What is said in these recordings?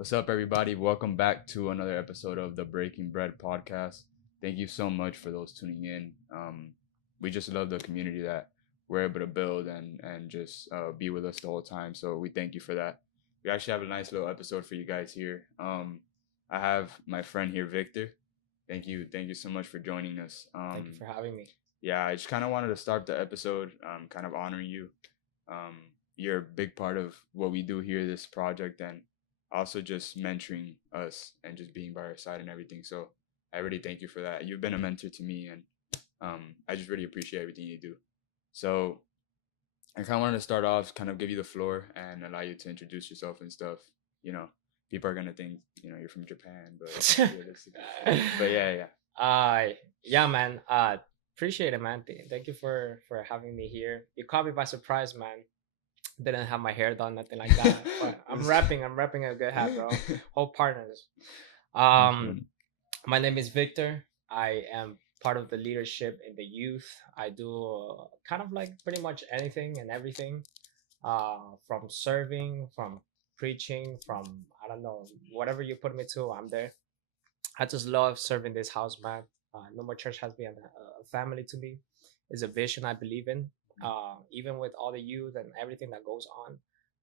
What's up, everybody? Welcome back to another episode of the Breaking Bread podcast. Thank you so much for those tuning in. We just love the community that we're able to build and just be with us the whole time. So we thank you for that. We actually have a nice little episode for you guys here. I have my friend here, Victor. Thank you so much for joining us. Thank you for having me. Yeah, I just kind of wanted to start the episode, kind of honoring you. Um, you're a big part of what we do here, this project, and also just mentoring us and just being by our side and everything. So I really thank you for that. You've been a mentor to me, and I just really appreciate everything you do. So I kind of wanted to start off, kind of give you the floor and allow you to introduce yourself and stuff. You know, people are gonna think you're from Japan, but realistically, but yeah. uh yeah, man. Appreciate it, man. Thank you for having me here. You caught me by surprise, man. Didn't have my hair done, nothing like that. But I'm rapping a good hat, bro. Whole partners. You Um my name is Victor. I am part of the leadership in the youth. I do kind of like pretty much anything and everything. From serving, from preaching, from I don't know, whatever you put me to, I'm there. I just love serving this house, man. No More Church has been a family to me. It's a vision I believe in. Even with all the youth and everything that goes on,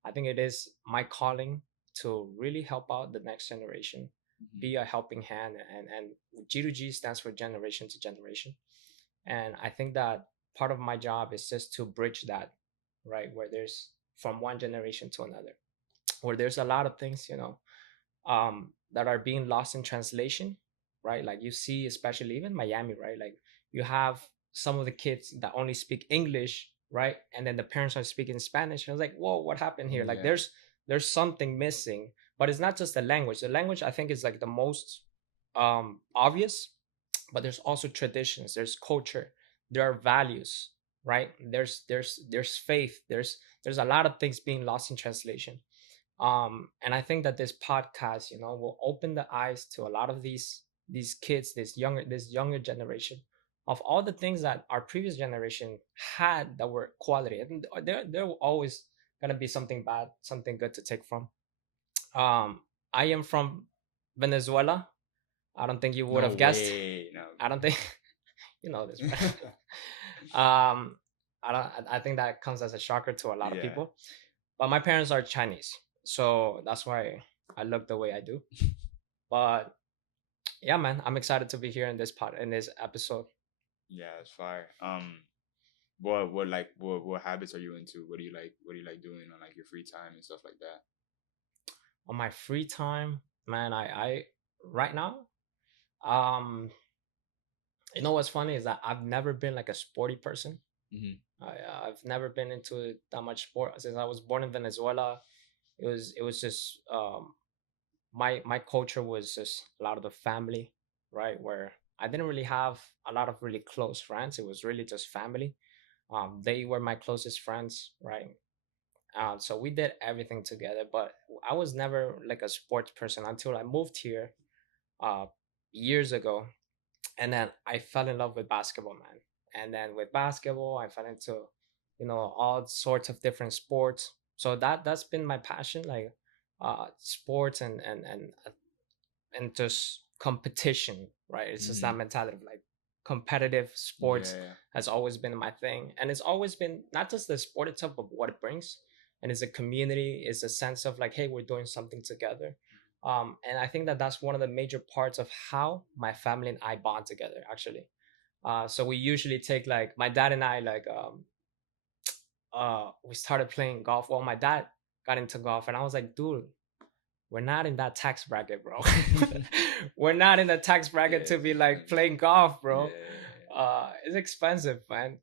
I think it is my calling to really help out the next generation, Mhm. be a helping hand, and G2G stands for generation to generation. And I think that part of my job is just to bridge that, right, where there's from one generation to another, where there's a lot of things, that are being lost in translation, right? Like you see, especially even Miami, right? Like you have some of the kids that only speak English, right? And then the parents are speaking Spanish. And I was like, whoa, what happened here? Like Yeah. there's something missing. But it's not just the language. The language I think is like the most obvious, but there's also traditions, there's culture, there are values, right? There's faith, there's a lot of things being lost in translation. And I think that this podcast, will open the eyes to a lot of these kids, this younger generation, of all the things that our previous generation had that were quality. And there will always gonna be something bad, something good to take from. I am from Venezuela. I don't think you would No have guessed. way. No. I don't think you know this, right? um, I don't. I think that comes as a shocker to a lot of Yeah. people. But my parents are Chinese, so that's why I look the way I do. But yeah, man, I'm excited to be here in this episode. Yeah, it's fire. What habits are you into? What do you like doing on like your free time and stuff like that? On my free time, man, I right now, um, what's funny is that I've never been like a sporty person. Mm-hmm. I've never been into that much sport since I was born in Venezuela. It was just my culture was just a lot of the family, right? Where I didn't really have a lot of really close friends. It was really just family. They were my closest friends, right? So we did everything together. But I was never like a sports person until I moved here uh, years ago, and then I fell in love with basketball, man. And then with basketball, I fell into all sorts of different sports. So that's been my passion, like sports and just competition, right? It's just that Mm-hmm. mentality of like competitive sports Yeah. has always been my thing. And it's always been not just the sport itself, but what it brings. And it's a community, it's a sense of like, hey, we're doing something together. And I think that that's one of the major parts of how my family and I bond together, actually. So we usually take like my dad and I like we started playing golf. Well, my dad got into golf, and I was like, dude, we're not in that tax bracket, bro. Yeah. We're not in the tax Yeah, bracket to it's be like expensive. playing golf, bro. Yeah. It's expensive, man.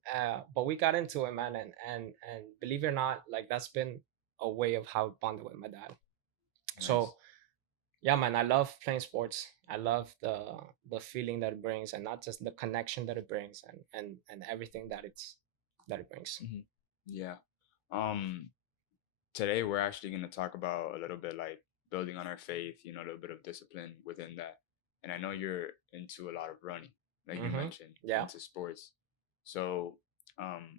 But we got into it, man, and believe it or not, like that's been a way of how I bonded with my dad. Nice. So yeah, man, I love playing sports. I love the feeling that it brings, and not just the connection that it brings, and everything that it brings. Mm-hmm. Yeah. Um, Today we're actually going to talk about a little bit like building on our faith, a little bit of discipline within that. And I know you're into a lot of running, like you Mm-hmm. mentioned, Yeah, into sports. So,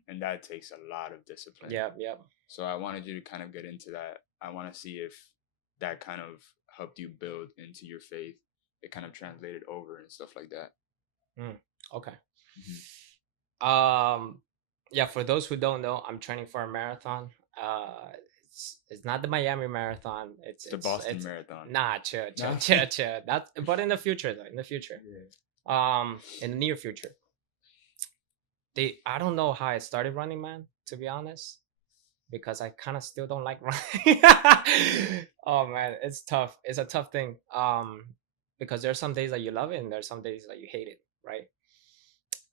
and that takes a lot of discipline. yeah, yeah. So I wanted you to kind of get into that. I want to see if that kind of helped you build into your faith, it kind of translated over and stuff like that. Mm, okay. Mm-hmm. Um, yeah. For those who don't know, I'm training for a marathon. It's not the Miami Marathon. It's the Boston Marathon. Nah, chill, chill, No. chill, chill. That, but in the future, though, in the future, in the near future, I don't know how I started running, man. To be honest, because I kind of still don't like running. Oh man, it's tough. It's a tough thing. Because there's some days that you love it and there's some days that you hate it, right?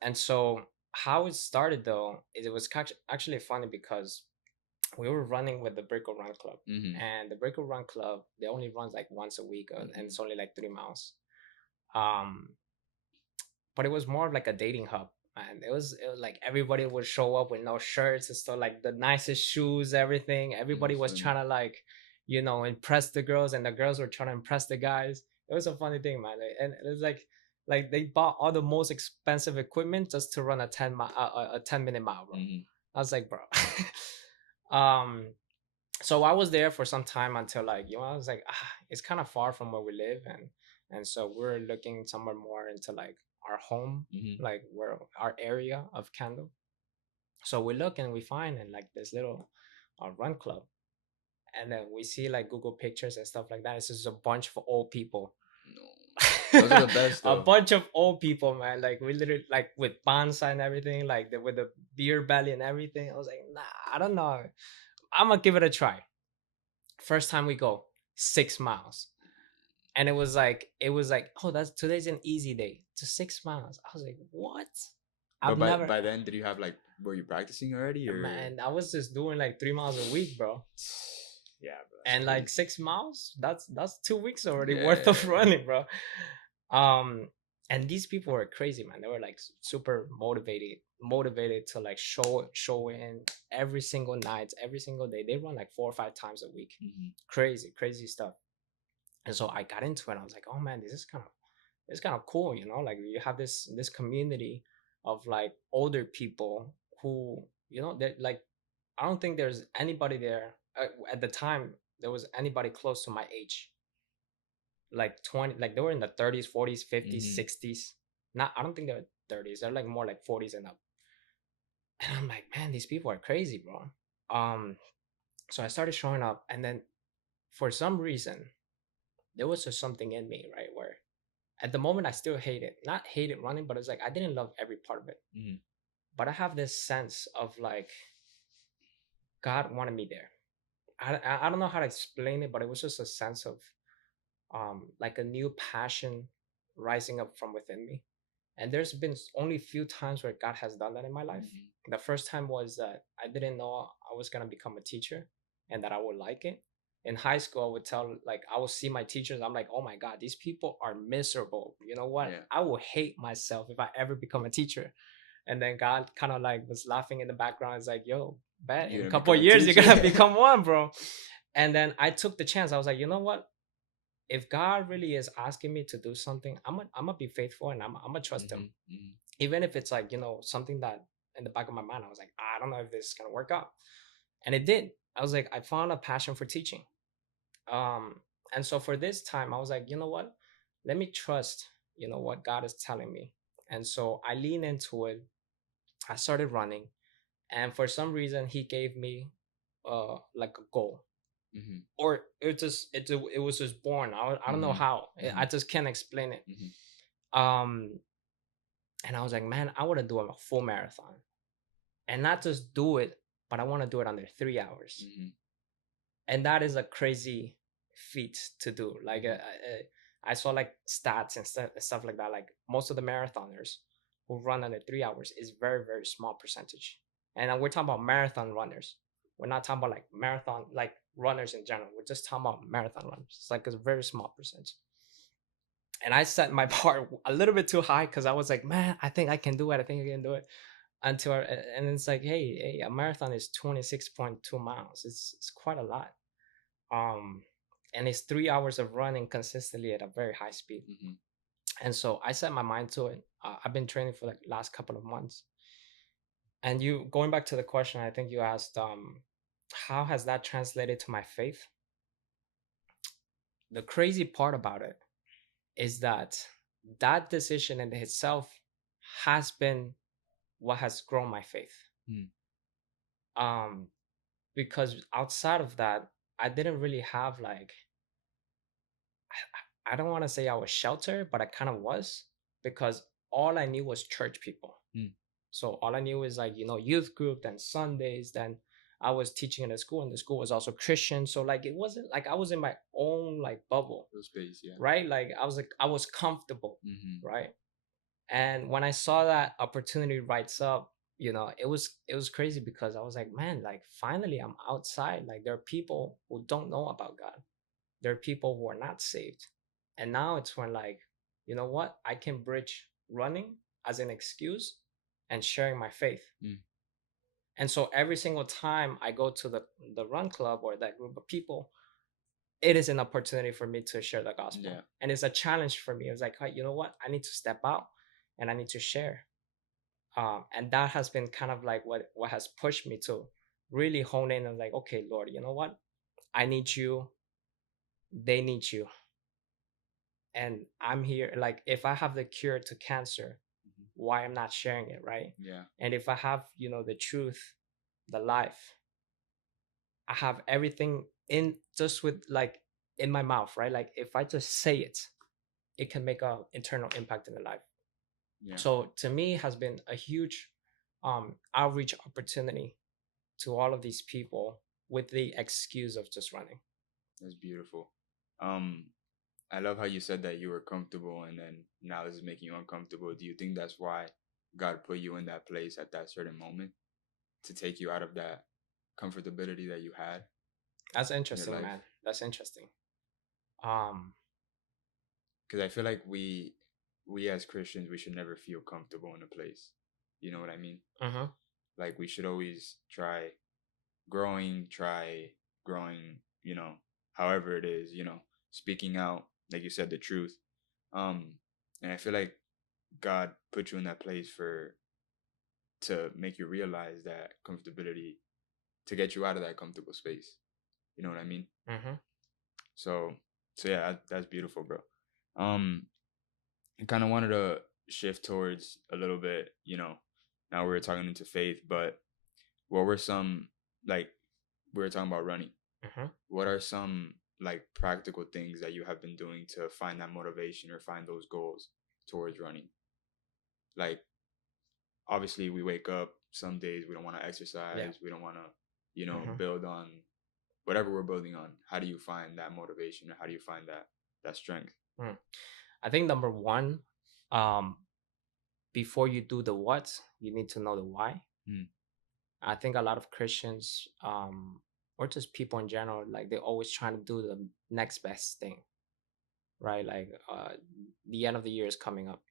And so how it started though, is it was actually funny because we were running with the Brickle Run Club, Mm-hmm. and the Brickle Run Club they only runs like once a week, and Mm-hmm. it's only like 3 miles. Um, but it was more of like a dating hub. And it was like everybody would show up with no shirts and stuff, like the nicest shoes, everything. Everybody was Funny. trying to like, impress the girls, and the girls were trying to impress the guys. It was a funny thing, man. And it was like they bought all the most expensive equipment just to run a 10-minute mile, bro. Mm-hmm. I was like, bro. um, so I was there for some time until like, I was like, it's kind of far from where we live, and so we're looking somewhere more into like our home, Mm-hmm. like where our area of Kendall. So we look and we find and like this little run club, and then we see like Google pictures and stuff like that. It's just a bunch of old people. No. Those are the best A though. bunch of old people, man. Like we literally like with bonsai and everything, like with the beer belly and everything. I was like, nah, I don't know. I'm gonna give it a try. First time we go, 6 miles. And it was like, oh, that's today's an easy day. To 6 miles. I was like, what? But I've never, by then, did you have like, were you practicing already or? man, I was just doing like 3 miles a week, bro. Yeah, bro, And that's like crazy. 6 miles, that's 2 weeks already worth Yeah. of running, bro. Um, and these people were crazy, man. They were like super motivated to like show in every single night, every single day. They run like 4 or 5 times a week. Mm-hmm. Crazy, crazy stuff. And so I got into it. And I was like, oh man, this is kind of cool, like you have this community of like older people who, they're like, I don't think there's anybody there at the time. There was anybody close to my age, like 20, like they were in the 30s, 40s, 50s, Mm-hmm. 60s. Not, I don't think they're 30s. They're like more like 40s and up. And I'm like, man, these people are crazy, bro. So I started showing up, and then for some reason there was just something in me, right, where at the moment I still hate it, not hate it running, but it's like I didn't love every part of it. Mm-hmm. But I have this sense of like God wanted me there. I don't know how to explain it, but it was just a sense of like a new passion rising up from within me. And there's been only few times where God has done that in my life. Mm-hmm. The first time was that I didn't know I was gonna become a teacher and that I would like it. In high school, I would tell, like, I would see my teachers. I'm like, oh my God, these people are miserable. You know what? Yeah. I will hate myself if I ever become a teacher. And then God kind of like was laughing in the background. It's like, yo, bet in You're a gonna couple become of a years, you're gonna teacher. become one, bro. And then I took the chance. I was like, you know what? If God really is asking me to do something, I'm gonna be faithful, and I'm gonna trust Mm-hmm. Him, Mm-hmm. even if it's like, something that in the back of my mind I was like, I don't know if this is gonna work out, and it did. I was like, I found a passion for teaching. um and so for this time I was like, you know what, let me trust, what God is telling me. And so I leaned into it. I started running, and for some reason He gave me like a goal, Mm-hmm. or it was just born. I don't know Mm-hmm. how. Mm-hmm. I just can't explain it. Mm-hmm. um and I was like, man, I want to do a full marathon, and not just do it, but I want to do it under 3 hours. Mm-hmm. And that is a crazy feat to do. Like, Mm-hmm. I saw like stats and stuff like that. Like most of the marathoners who run under 3 hours is very, very small percentage. And we're talking about marathon runners. We're not talking about like marathon, like runners in general. We're just talking about marathon runners. It's like a very small percentage. And I set my bar a little bit too high because I was like, man, I think I can do it. I think I can do it. And it's like, hey, a marathon is 26.2 miles. It's quite a lot. Um, and it's 3 hours of running consistently at a very high speed. Mm-hmm. And so I set my mind to it. I've been training for like last couple of months. And you going back to the question, I think you asked, how has that translated to my faith? the crazy part about it is that that decision in itself has been what has grown my faith. Mm. Um, because outside of that, I didn't really have like, I don't want to say I was sheltered, but I kind of was, because all I knew was church people. Mm. So all I knew is like, youth group, then Sundays, then I was teaching in a school, and the school was also Christian. So like it wasn't like I was in my own like bubble, Little space, yeah. right? Like I was comfortable, Mm-hmm. right? And when I saw that opportunity rise up, it was crazy, because I was like, man, like finally I'm outside. Like there are people who don't know about God. There are people who are not saved. And now it's when like, you know what? I can bridge running as an excuse and sharing my faith. Mm. And so every single time I go to the run club or that group of people, it is an opportunity for me to share the gospel. Yeah. And it's a challenge for me. It's like, hey, you know what? I need to step out and I need to share. And that has been kind of like what has pushed me to really hone in and like, okay, Lord, you know what? I need you. They need you. And I'm here. Like, if I have the cure to cancer, Mm-hmm. why I'm not sharing it, right? Yeah. And if I have, the truth, the life, I have everything in just with like in my mouth, right? Like if I just say it, it can make a internal impact in the life. Yeah. So to me, has been a huge outreach opportunity to all of these people with the excuse of just running. That's beautiful. Um, I love how you said that you were comfortable and then now this is making you uncomfortable. Do you think that's why God put you in that place at that certain moment to take you out of that comfortability that you had That's in your interesting, life? man. That's interesting. Um, Because I feel like we as Christians we should never feel comfortable in a place. You know what I mean? mhm. Like we should always try growing, however it is, speaking out, like you said, the truth. Um, and I feel like God put you in that place to make you realize that comfortability, to get you out of that comfortable space. You know what I mean? Mhm. So so yeah, that's beautiful, bro. Um, I kind of wanted to shift towards a little bit, now we're talking into faith, but what were some, like, we were talking about running. Mhm. What are some like practical things that you have been doing to find that motivation or find those goals towards running? Like obviously we wake up some days we don't want to Yeah. exercise, we don't want to, Mhm. build on whatever we're building on. How do you find that motivation or how do you find that strength? Mm. I think number one, um, before you do the what, you need to know the why. Mm. I think a lot of Christians, or just people in general, like they're always trying to do the next best thing, right? Like the end of the year is coming up,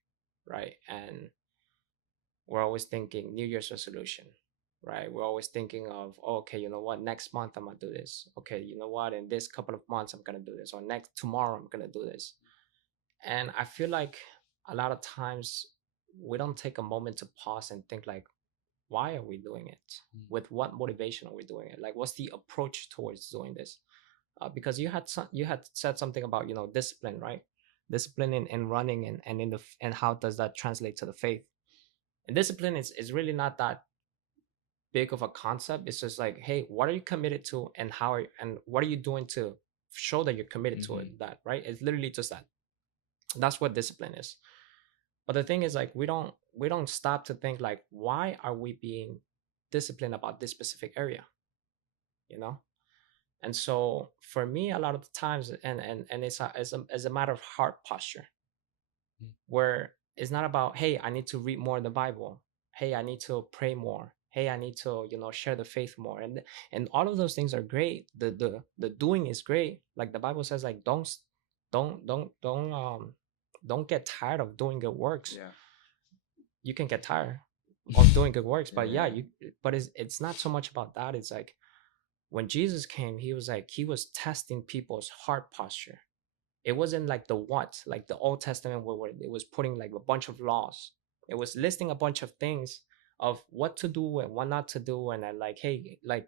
right? And we're always thinking New Year's resolution, right? We're always thinking of, oh, okay, you know what, next month I'm gonna do this. Okay, you know what, in this couple of months I'm gonna do this, or next tomorrow I'm gonna do this. And I feel like a lot of times we don't take a moment to pause and think like, why are we doing it? Mm. With what motivation are we doing it? Like, what's the approach towards doing this? Because you had said something about discipline, right? Discipline in running, and in and how does that translate to the faith? And discipline is really not that big of a concept. It's just like, hey, what are you committed to, and and what are you doing to show that you're committed to it? Mm-hmm. That, right? It's literally just that. That's what discipline is. But the thing is, like, we don't stop to think like, why are we being disciplined about this specific area, you know? And so for me, a lot of the times, and it's a matter of heart posture, Mm. where it's not about, hey, I need to read more in the Bible, hey, I need to pray more, hey, I need to share the faith more, and all of those things are great. The doing is great. Like the Bible says, like, don't get tired of doing good works. Yeah. You can get tired of doing good works, but yeah, Yeah. it's not so much about that. It's like when Jesus came, he was testing people's heart posture. It wasn't like the what, like the Old Testament, where it was putting like a bunch of laws. It was listing a bunch of things of what to do and what not to do, and then like, hey, like,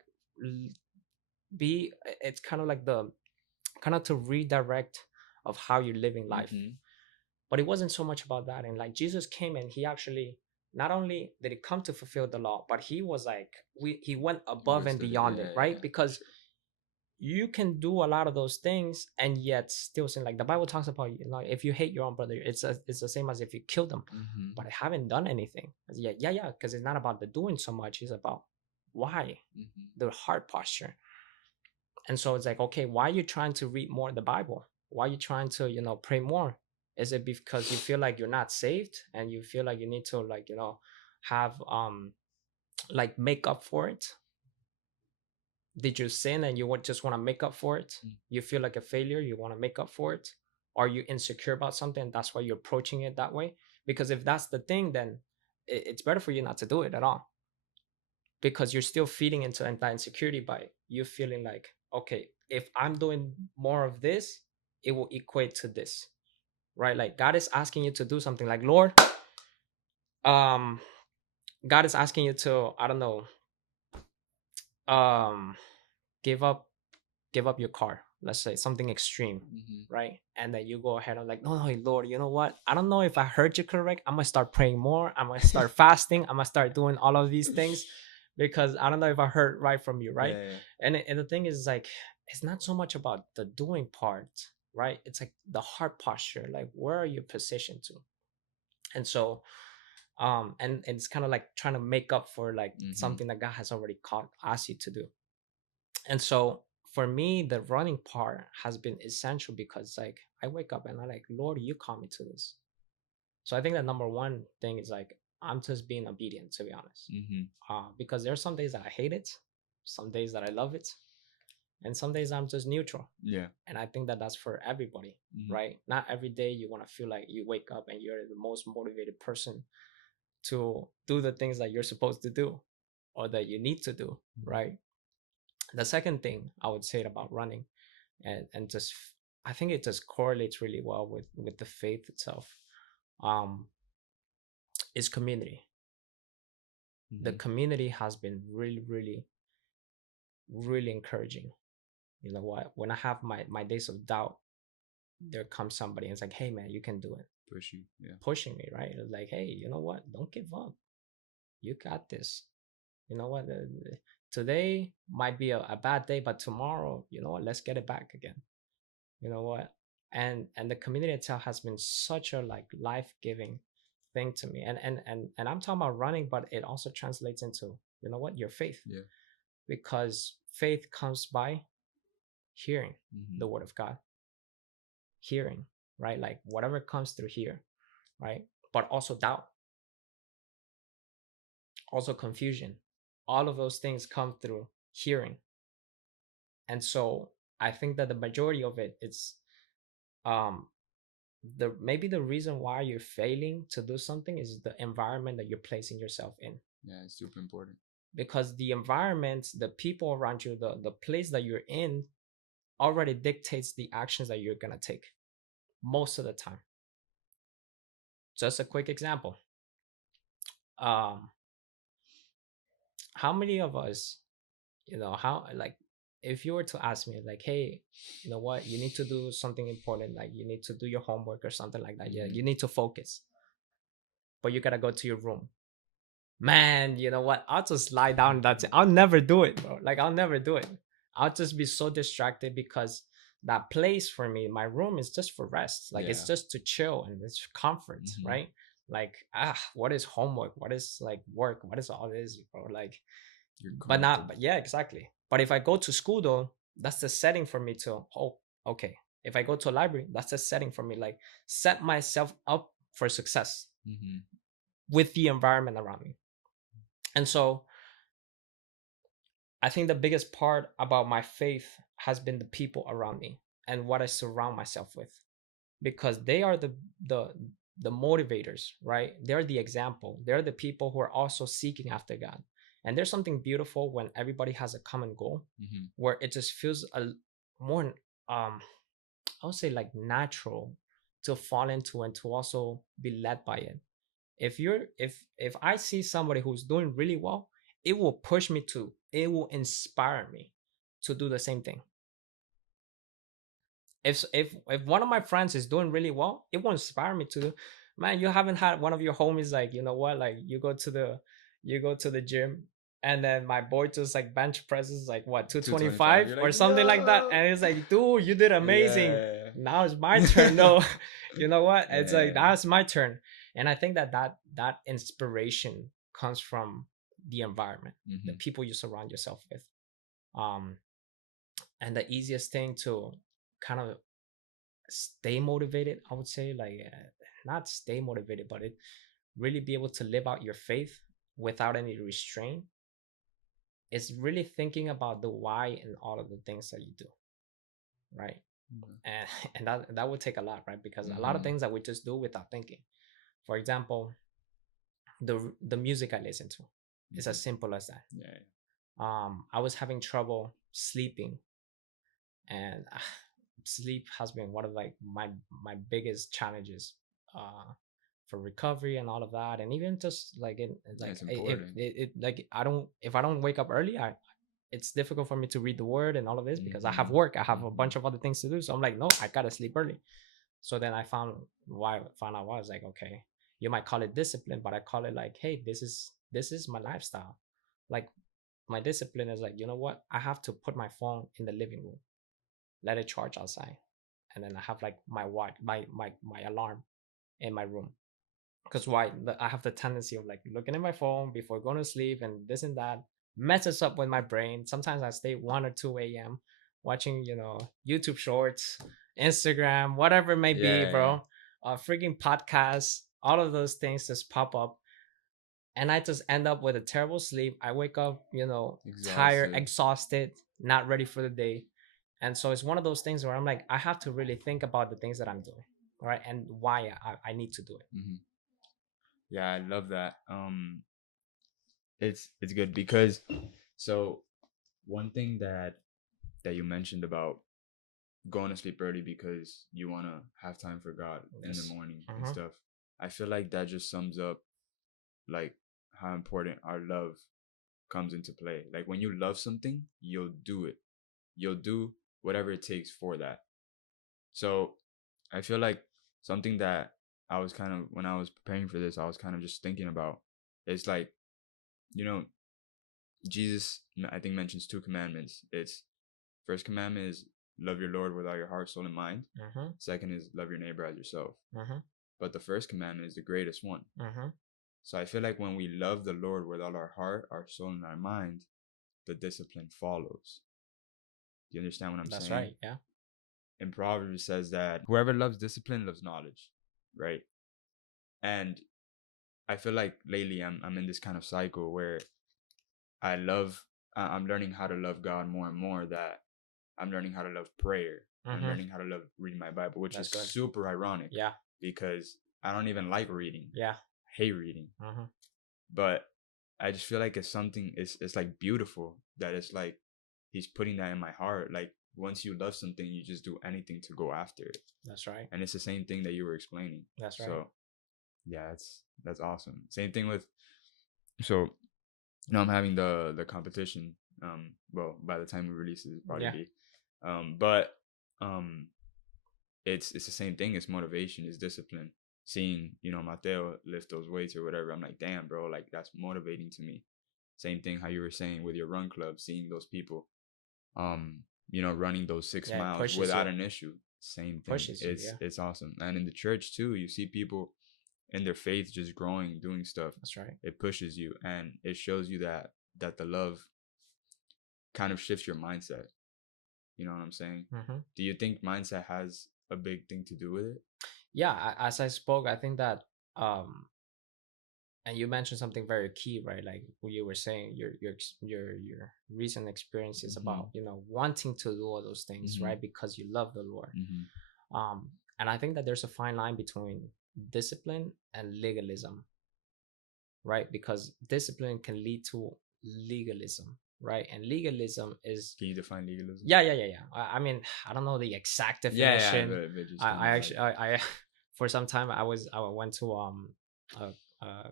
be, it's kind of like the kind of to redirect of how you're living life. Mm-hmm. But it wasn't so much about that. And like Jesus came and he actually not only did he come to fulfill the law, but he was like he went above and Understood it. beyond it, Yeah, right? yeah, for Because sure. you can do a lot of those things and yet still sin. Like the Bible talks about, you know, if you hate your own brother, it's the same as if you kill them. Mm-hmm. But I haven't done anything. Yeah, because it's not about the doing so much. It's about why, Mm-hmm. the heart posture. And so it's like, okay, why are you trying to read more of the Bible? Why are you trying to, you know, pray more? Is it because you feel like you're not saved and you feel like you need to, like, you know, have like make up for it? Did you sin and you just want to make up for it? You feel like a failure, you want to make up for it? Are you insecure about something? That's why you're approaching it that way? Because if that's the thing, then it's better for you not to do it at all, because you're still feeding into that insecurity by you feeling like, okay, if I'm doing more of this, it will equate to this, right? Like God is asking you to do something, like Lord, um God is asking you to, I don't know, um give up give up your car, let's say something extreme, Mm-hmm. right? And then you go ahead and like, no, no, Lord, you know what, I don't know if I heard you correct, I'm gonna start praying more, I'm gonna start fasting, I'm gonna start doing all of these things, because I don't know if I heard right from you, right? Yeah, yeah. And the thing is like, it's not so much about the doing part, right? It's like the heart posture, like where are you positioned to? And so and it's kind of like trying to make up for like Mm-hmm. something that God has already called asked you to do. And so for me, the running part has been essential because like I wake up and I'm like, Lord, you call me to this. So I think that number one thing is like I'm just being obedient, to be honest. Mm-hmm. Because there are some days that I hate it, some days that I love it, and some days I'm just neutral. Yeah. And I think that that's for everybody, Mm-hmm. right? Not every day you want to feel like you wake up and you're the most motivated person to do the things that you're supposed to do or that you need to do, right? The second thing I would say about running, and just I think it just correlates really well with the faith itself, um is community. The Mm-hmm. community has been really, really, really encouraging. You know what, when I have my days of doubt, there comes somebody and it's like, hey man, you can do it, Push you. Yeah. pushing me, right? It's like, hey, you know what, don't give up, you got this. You know what, today might be a bad day, but tomorrow, you know what, let's get it back again. You know what, and the community itself has been such a like life-giving thing to me. And I'm talking about running, but it also translates into, you know what, your faith. Yeah. Because faith comes by hearing Mm-hmm. the word of God, hearing, right? Like whatever comes through here, right? But also doubt, also confusion, all of those things come through hearing. And so I think that the majority of it, it's um the maybe the reason why you're failing to do something is the environment that you're placing yourself in. Yeah, it's super important. Because the environment, the people around you, the place that you're in already dictates the actions that you're going to take most of the time. Just a quick example, um how many of us, you know, how like if you were to ask me like, hey, you know what, you need to do something important, like you need to do your homework or something like that, yeah, Mm-hmm. you need to focus, but you got to go to your room, man, you know what, I'll just lie down, that's it, I'll never do it, bro, like I'll never do it. I'll just be so distracted because that place for me, my room, is just for rest, like it's Yeah. just to chill and it's comfort, Mm-hmm. right? Like, what is homework, what is like work, what is all this, bro? Like, You're but not, but comfortable. yeah, exactly. But if I go to school though, that's the setting for me to, oh, okay, if I go to a library, that's the setting for me, like set myself up for success Mm-hmm. with the environment around me. And so I think the biggest part about my faith has been the people around me and what I surround myself with, because they are the the motivators, right? They're the example. They're the people who are also seeking after God. And there's something beautiful when everybody has a common goal, Mm-hmm. where it just feels a more I would say like natural to fall into and to also be led by it. If I see somebody who's doing really well, it will push me to, it will inspire me to do the same thing. if one of my friends is doing really well, it will inspire me to, man, you haven't had one of your homies like, you know what, like you go to the gym, and then my boy just like bench presses like what, 225. 225 You're or like, something like that, yo. and it's like, dude, you did amazing. Yeah. Now it's my turn. No, you know what, it's like, Yeah. that's my turn. And I think that that inspiration comes from the environment, the Mm-hmm. people you surround yourself with. um and the easiest thing to kind of stay motivated, I would say, like, not stay motivated, but it really be able to live out your faith without any restraint, is really thinking about the why in all of the things that you do, right? and and that would take a lot, right? Because a lot of Mm-hmm. things that we just do without thinking. For example, the music I listen to is Mm-hmm. as simple as that. Yeah. I was having trouble sleeping, and sleep has been one of like my biggest challenges, uh for recovery and all of that. And even just like like It's important. like, I don't, if I don't wake up early, I it's difficult for me to read the word and all of this, because I have Mm-hmm. work, I have a Mm-hmm. bunch of other things to do, so I'm like, no, I gotta sleep early. So then I found out why. I was like, okay, you might call it discipline, but I call it like, hey, this is my lifestyle. Like, my discipline is like, you know what, I have to put my phone in the living room, let it charge outside, and then I have like my watch, my alarm in my room. Because why? I have the tendency of like looking at my phone before going to sleep, and this and that messes up with my brain. Sometimes I stay 1 or 2 a.m. watching, YouTube shorts, Instagram, whatever it may be, Yeah. Yeah. bro. Freaking podcasts, all of those things just pop up, and I just end up with a terrible sleep. I wake up, tired, Exhausted. exhausted, not ready for the day. And so it's one of those things where I'm like, I have to really think about the things that I'm doing, right? And why I need to do it. Mm-hmm. Yeah, I love that. It's good because so one thing that you mentioned about going to sleep early because you want to have time for God in the Yes. morning and Uh-huh. stuff. I feel like that just sums up like how important our love comes into play. Like when you love something, you'll do it. You'll do whatever it takes for that. So I feel like something that I was kind of when I was preparing for this, I was kind of just thinking about. It's like, you know, Jesus I think mentions two commandments. It's first commandment is love your Lord with all your heart, soul, and mind. Uh-huh. Second is love your neighbor as yourself. Uh-huh. But the first commandment is the greatest one. Uh-huh. So I feel like when we love the Lord with all our heart, our soul, and our mind, the discipline follows. Do you understand what I'm That's saying? right. Yeah. In Proverbs it says that whoever loves discipline loves knowledge, right? And I feel like lately I'm in this kind of cycle where I love I'm learning how to love God more and more. That I'm learning how to love prayer. I'm Uh-huh. learning how to love reading my Bible, which That's is good. super ironic Yeah. because I don't even like reading. Yeah. I hate reading. Uh-huh. But I just feel like it's something it's like beautiful that it's like he's putting that in my heart. Like once you love something, you just do anything to go after it. That's right. And it's the same thing that you were explaining. That's right. So yeah, that's awesome. Same thing with so I'm having the competition. Well, by the time we release it, it'll probably Yeah. be. But um, it's the same thing. It's motivation. It's discipline. Seeing Mateo lift those weights or whatever, I'm like, damn, bro, like that's motivating to me. Same thing how you were saying with your run club, seeing those people, um, running those six Yeah. It miles pushes without you. an issue. Same thing. Pushes you. It's Yeah. it's awesome. And in the church too, you see people in their faith just growing, doing stuff. That's right. It pushes you and it shows you that the love kind of shifts your mindset. You know what I'm saying? Mm-hmm. Do you think mindset has a big thing to do with it? Yeah. As I spoke, I think that, um and you mentioned something very key, right? Like what you were saying, your recent experiences Mm-hmm. about, wanting to do all those things, Mm-hmm. right? Because you love the Lord. Mm-hmm. And I think that there's a fine line between discipline and legalism, right? Because discipline can lead to legalism, right? And legalism is, Can you define legalism? yeah. I mean, I don't know the exact Yeah, definition. but just I kind of like actually, I for some time I went to a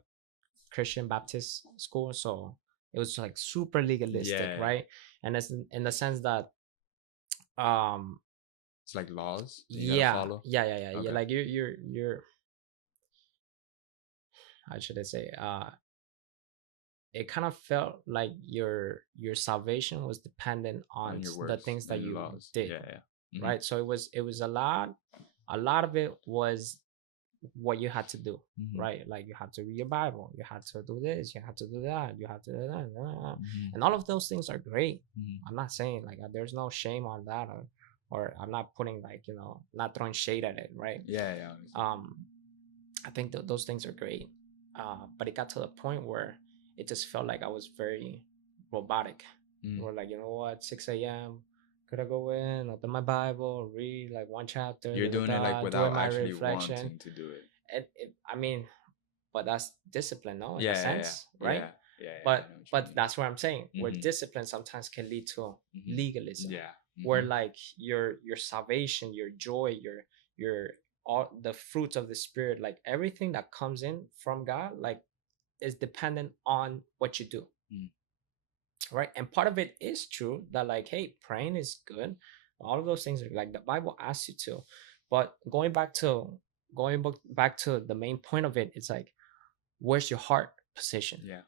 Christian Baptist school, so it was like super legalistic, yeah. right? And it's in the sense that, um It's like laws that you gotta Yeah, follow. yeah. Okay. Like you're how should I say? It kind of felt like your salvation was dependent On on your the works things that and you laws. did, Yeah, yeah. right? So it was a lot of it was what you had to do, Mm-hmm. right? Like you had to read your Bible, you had to do this, you had to do that, you had to do that, Mm-hmm. and all of those things are great. Mm-hmm. I'm not saying like there's no shame on that, or I'm not putting like not throwing shade at it, right? Yeah, yeah. Um, I think those things are great, but it got to the point where it just felt like I was very robotic. Mm. We're like, you know what, 6 a.m. Could I go in, open my Bible, read like one chapter, You're doing it like doing without my actually reflection. wanting to do it. I mean, but that's discipline, no, in a Yeah, yeah, sense, yeah, right? yeah, yeah, yeah. I But know what you but that's what I'm saying. Where mean. discipline sometimes can lead to Mm-hmm. Mm-hmm. legalism, Yeah. where Mm-hmm. like your salvation, your joy, your all the fruits of the spirit, like everything that comes in from God, like is dependent on what you do, Mm. right? And part of it is true that like, hey, praying is good. All of those things are like the Bible asks you to, but going back to the main point of it, it's like, where's your heart position? Yeah.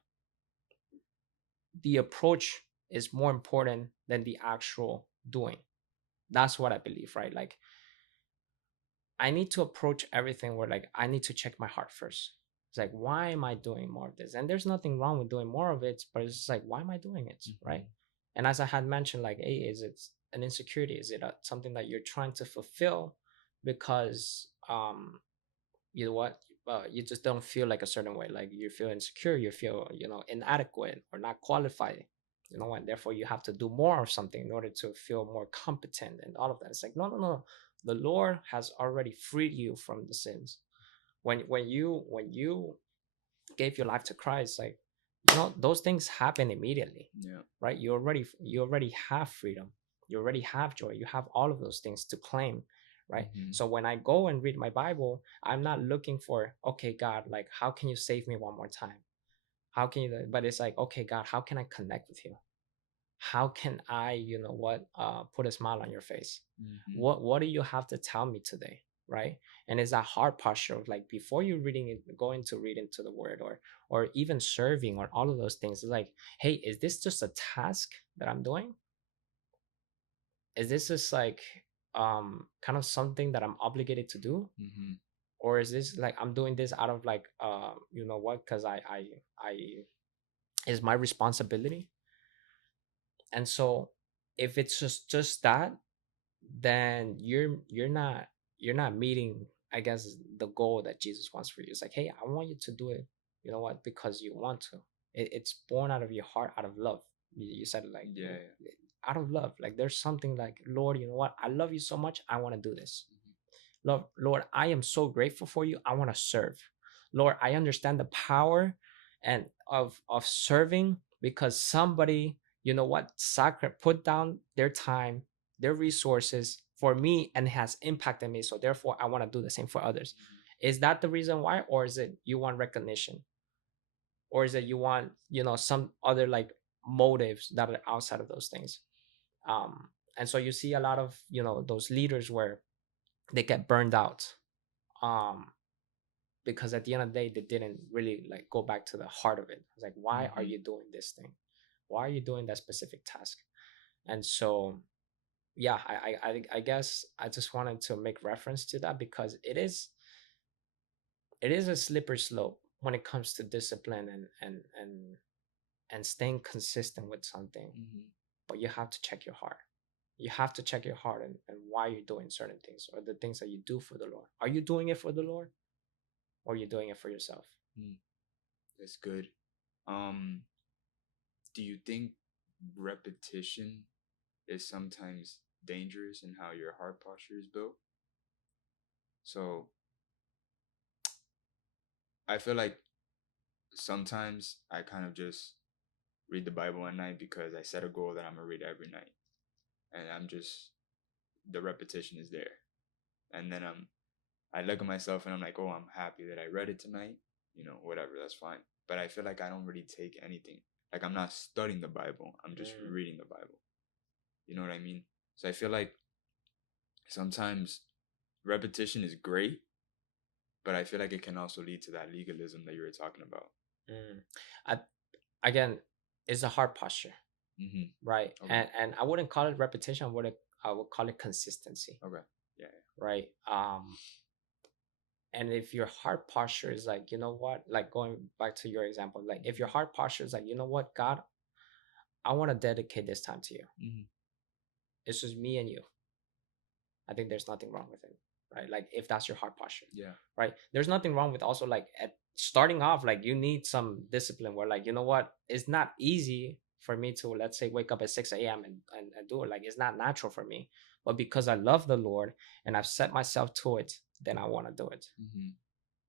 The approach is more important than the actual doing. That's what I believe, right? Like I need to approach everything where like I need to check my heart first. It's like, why am I doing more of this? And there's nothing wrong with doing more of it, but it's just like, why am I doing it? Mm-hmm. Right. And as I had mentioned, like, hey, is it an insecurity? Is it something that you're trying to fulfill because you know what, you just don't feel like a certain way, like you feel insecure, you feel inadequate or not qualified, and therefore you have to do more of something in order to feel more competent and all of that. It's like, no, no, no, the Lord has already freed you from the sins. When you gave your life to Christ, like, those things happen immediately, Yeah. right? You already have freedom, you already have joy, you have all of those things to claim, right? Mm-hmm. So when I go and read my Bible, I'm not looking for, okay, God, like, how can you save me one more time? How can you? But it's like, okay, God, how can I connect with you? How can I, put a smile on your face? Mm-hmm. What do you have to tell me today, right? And it's that heart posture of like, before you reading it, going to read into the word, or even serving, or all of those things, it's like, hey, is this just a task that I'm doing? Is this just like kind of something that I'm obligated to do? Mm-hmm. Or is this like I'm doing this out of like, because I is my responsibility? And so if it's just that, then you're not meeting, I guess, the goal that Jesus wants for you. It's like, hey, I want you to do it, you know what, because you want to. It's born out of your heart, out of love. You said it like, Yeah, yeah. out of love. Like there's something like, Lord, you know what, I love you so much, I want to do this. Lord, I am so grateful for you, I want to serve. Lord, I understand the power and of serving, because somebody, you know what, put down their time, their resources for me, and has impacted me. So therefore I want to do the same for others. Mm-hmm. Is that the reason why? Or is it you want recognition? Or is it you want, some other like motives that are outside of those things? And so you see a lot of, those leaders where they get burned out, um because at the end of the day they didn't really like go back to the heart of it. It's like, why are Mm-hmm. you doing this thing? Why are you doing that specific task? And so, yeah, I guess I just wanted to make reference to that, because it is a slippery slope when it comes to discipline and staying consistent with something. Mm-hmm. But you have to check your heart. You have to check your heart, and why you're doing certain things, or the things that you do for the Lord. Are you doing it for the Lord, or are you doing it for yourself? Mm. That's good. Um, do you think repetition is sometimes dangerous in how your heart posture is built? So I feel like sometimes I kind of just read the Bible at night because I set a goal that I'm gonna read every night, and I'm just the repetition is there, and then I look at myself and I'm like, oh, I'm happy that I read it tonight, whatever, that's fine. But I feel like I don't really take anything. Like I'm not studying the Bible, I'm just Mm. reading the Bible. You know what I mean? So I feel like sometimes repetition is great, but I feel like it can also lead to that legalism that you were talking about. Mm. I, again, it's a hard posture, Mm-hmm. right? Okay. And I wouldn't call it repetition. I would call it consistency, Okay. Yeah. right? And if your heart posture is like, you know what, like going back to your example, like if your heart posture is like, you know what, God, I want to dedicate this time to you. Mm-hmm. It's just me and you. I think there's nothing wrong with it, right? Like if that's your heart posture, Yeah. right? There's nothing wrong with also like at starting off, like you need some discipline where like, you know what, it's not easy for me to, let's say, wake up at 6 a.m. And do it. Like it's not natural for me. But because I love the Lord and I've set myself to it, then I want to do it. Mm-hmm.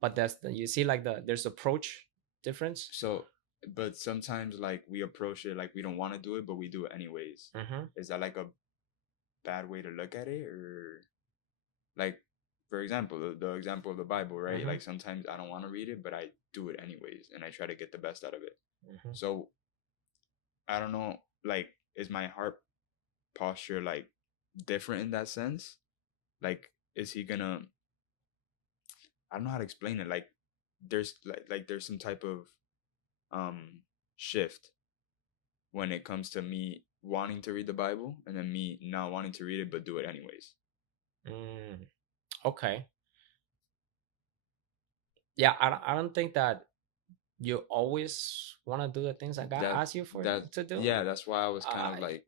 But you see like there's approach difference. So, but sometimes like we approach it like we don't want to do it, but we do it anyways. Mm-hmm. Is that like a bad way to look at it, or like, for example, the example of the Bible, right? Mm-hmm. Like sometimes I don't want to read it, but I do it anyways, and I try to get the best out of it. Mm-hmm. So I don't know, like, is my heart posture like different in that sense? Like, is he gonna? I don't know how to explain it. Like, there's like there's some type of um shift when it comes to me wanting to read the Bible and then me not wanting to read it but do it anyways. Mm. Okay. Yeah, I don't think that you always want to do the things that God That asks you for that to do. yeah, that's why I was kind Uh, of like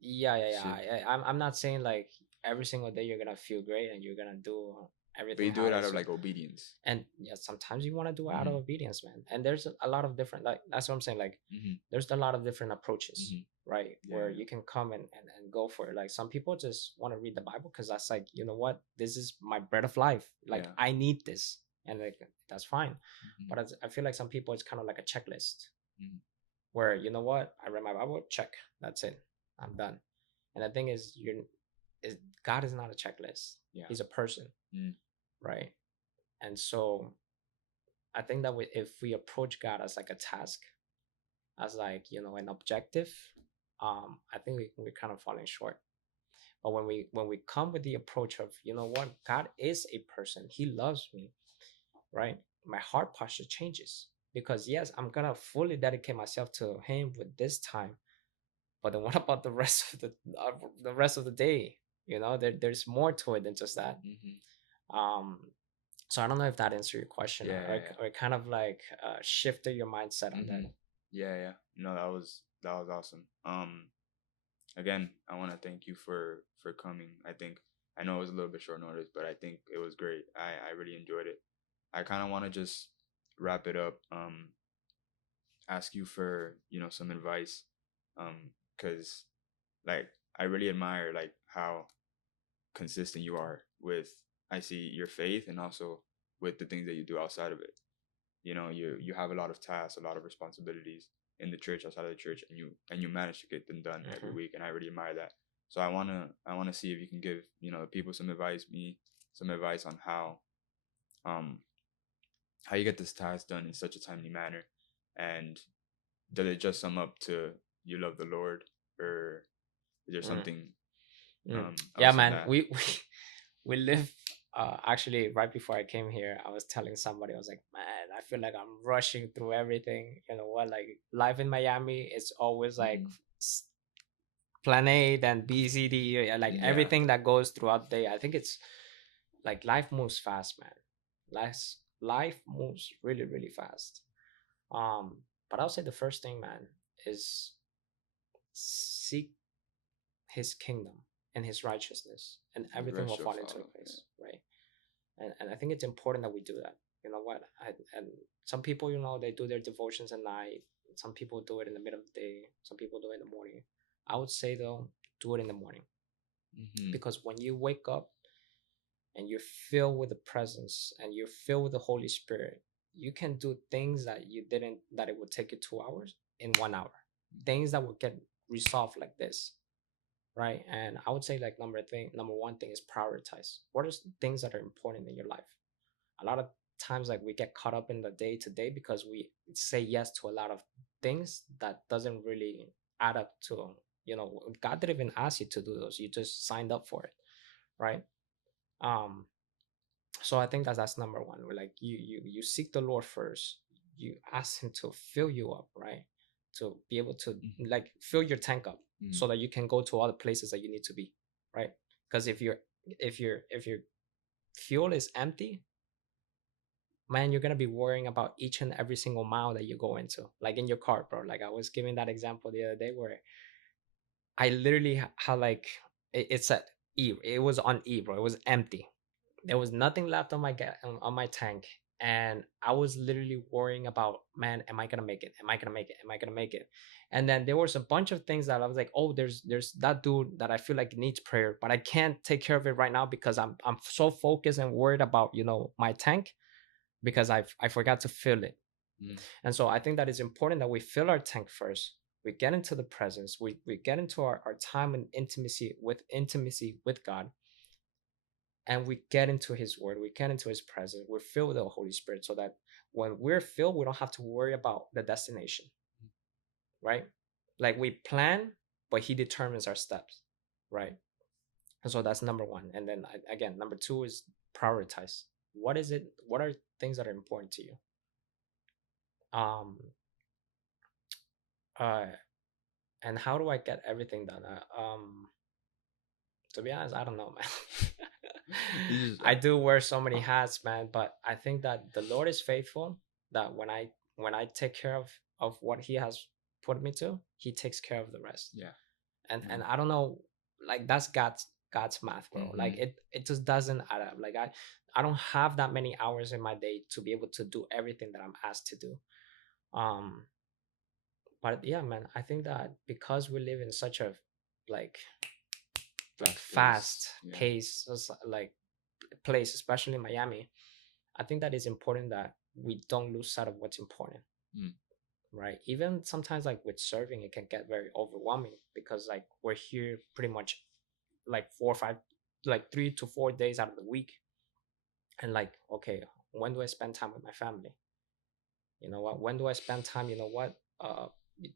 yeah. shit. I'm not saying like every single day you're gonna feel great and you're gonna do But everything you do how it it out is. of like obedience. And yeah, sometimes you want to do it out of Mm-hmm. obedience, man. And there's a lot of different, like that's what I'm saying. Like Mm-hmm. there's a lot of different approaches, Mm-hmm. right? Yeah, Where yeah, you can come and go for it. Like some people just want to read the Bible because that's like, you know what, this is my bread of life. Like yeah. I need this, and like that's fine. Mm-hmm. But I feel like some people it's kind of like a checklist Mm-hmm. where, you know what, I read my Bible, check, that's it, I'm done. And the thing is, is God is not a checklist. Yeah. He's a person, Mm-hmm. right? And so I think that if we approach God as like a task, as like, you know, an objective, I think we're kind of falling short. But when we come with the approach of, you know what, God is a person, He loves me, right? My heart posture changes because yes, I'm gonna fully dedicate myself to Him with this time. But then what about the rest of the day? You know, there's more to it than just that. Mm-hmm. Um, so I don't know if that answered your question, Yeah, yeah, or kind of like shifted your mindset yeah. on Mm-hmm. that. Yeah, yeah. No, that was awesome. Again, I want to thank you for coming. I think I know it was a little bit short notice, but I think it was great. I really enjoyed it. I kind of want to just wrap it up. Ask you for some advice, because like I really admire like how consistent you are with I see your faith and also with the things that you do outside of it. You have a lot of tasks, a lot of responsibilities in the church, outside of the church, and you manage to get them done every Mm-hmm. week, and I really admire that. So I wanna see if you can give people some advice, me some advice on um how you get this task done in such a timely manner, and does it just sum up to you love the Lord, or is there Mm. something Mm. Yeah, else in man. that? We live. Actually, right before I came here, I was telling somebody, I was like, man, I feel like I'm rushing through everything. You know what? Like life in Miami, it's always like Mm-hmm. plan A, then B, C, D, like Yeah. everything that goes throughout the day. I think it's like life moves fast, man. Life moves really, really fast. But I'll say the first thing, man, is seek His kingdom and His righteousness, and The everything rest will you'll fall into follow. Yeah. place, right? And I think it's important that we do that. You know what? And some people, you know, they do their devotions at night. Some people do it in the middle of the day. Some people do it in the morning. I would say though, do it in the morning, Mm-hmm. because when you wake up and you're filled with the presence and you're filled with the Holy Spirit, you can do things that you didn't, that it would take you 2 hours in 1 hour. Things that would get resolved like this, right? And I would say like number one thing is prioritize. What are things that are important in your life? A lot of times like we get caught up in the day to day because we say yes to a lot of things that doesn't really add up to, you know, God didn't even ask you to do those. You just signed up for it, right? um so I think that's number one. We're like, you seek the Lord first. You ask him to fill you up, right? To be able to Mhm. like fill your tank up so Mhm. that you can go to all the places that you need to be, right? Because if your fuel is empty, man, you're gonna be worrying about each and every single mile that you go into, like in your car, bro. Like I was giving that example the other day where I literally had like it said E. It was on E, bro. It was empty. There was nothing left on my on my tank, and I was literally worrying about, man, am I gonna make it? Am I gonna make it? Am I gonna make it? And then there was a bunch of things that I was like, oh, there's that dude that I feel like needs prayer, but I can't take care of it right now because I'm so focused and worried about my tank because I forgot to fill it. Mhm. And so I think that it's important that we fill our tank first. We get into the presence. We get into our time and intimacy with God, and we get into his word. We get into his presence. We're filled with the Holy Spirit so that when we're filled, we don't have to worry about the destination, right? Like we plan, but he determines our steps, right? And so that's number one. And then again, number two is prioritize. What is it? What are things that are important to you? Um, uh, and how do I get everything done? To be honest, I don't know, man. You just I do wear so many hats, man, but I think that the Lord is faithful. That when I take care of what He has put me to, He takes care of the rest. yeah. And Yeah. I don't know, like that's God's math, bro. Like Mhm. it just doesn't add up. Like I don't have that many hours in my day to be able to do everything that I'm asked to do. Um, but yeah, man, I think that because we live in such a like Fast pace. fast Yeah. pace like place, especially in Miami, I think that it's important that we don't lose sight of what's important, Mm. right? Even sometimes like with serving, it can get very overwhelming because like we're here pretty much like 4 or 5, like 3 to 4 days out of the week, and like okay, when do I spend time with my family? You know what? When do I spend time? You know what?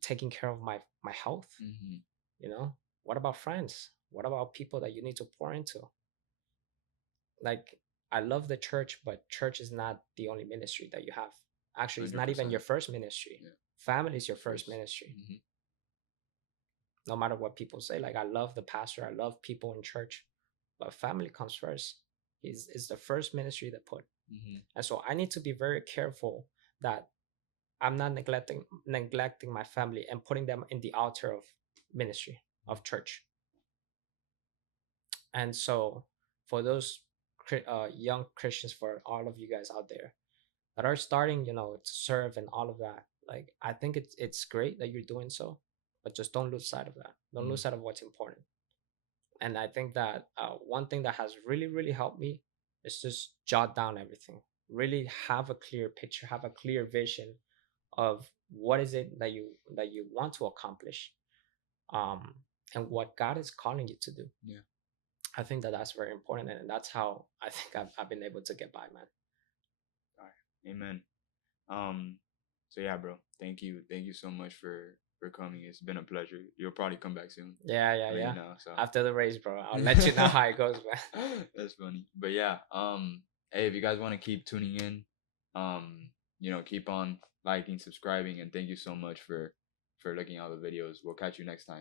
Taking care of my health. Mhm. You know, what about friends? What about people that you need to pour into? Like I love the church, but church is not the only ministry that you have. Actually, it's not even 100%. your first ministry. Yeah. Family is your first First. ministry. Mhm. No matter what people say, like I love the pastor, I love people in church, but family comes first. Is the first ministry they put, Mhm. and so I need to be very careful that I'm not neglecting my family and putting them in the altar of ministry of church. And so for those young Christians, for all of you guys out there that are starting, to serve and all of that. Like I think it's great that you're doing so, but just don't lose sight of that. Don't Mm. lose sight of what's important. And I think that one thing that has really really helped me is just jot down everything. Really have a clear picture, have a clear vision of what is it that you want to accomplish, um, and what God is calling you to do. Yeah. I think that that's very important, and that's how I think I've been able to get by, man. All right. Amen. Um. So yeah, bro. Thank you so much for coming. It's been a pleasure. You'll probably come back soon. Yeah, yeah, You yeah. know. So. After the race, bro, I'll let you know how it goes, man. That's funny. But yeah. Hey, if you guys want to keep tuning in, keep on liking, subscribing, and thank you so much for looking at all the videos. We'll catch you next time.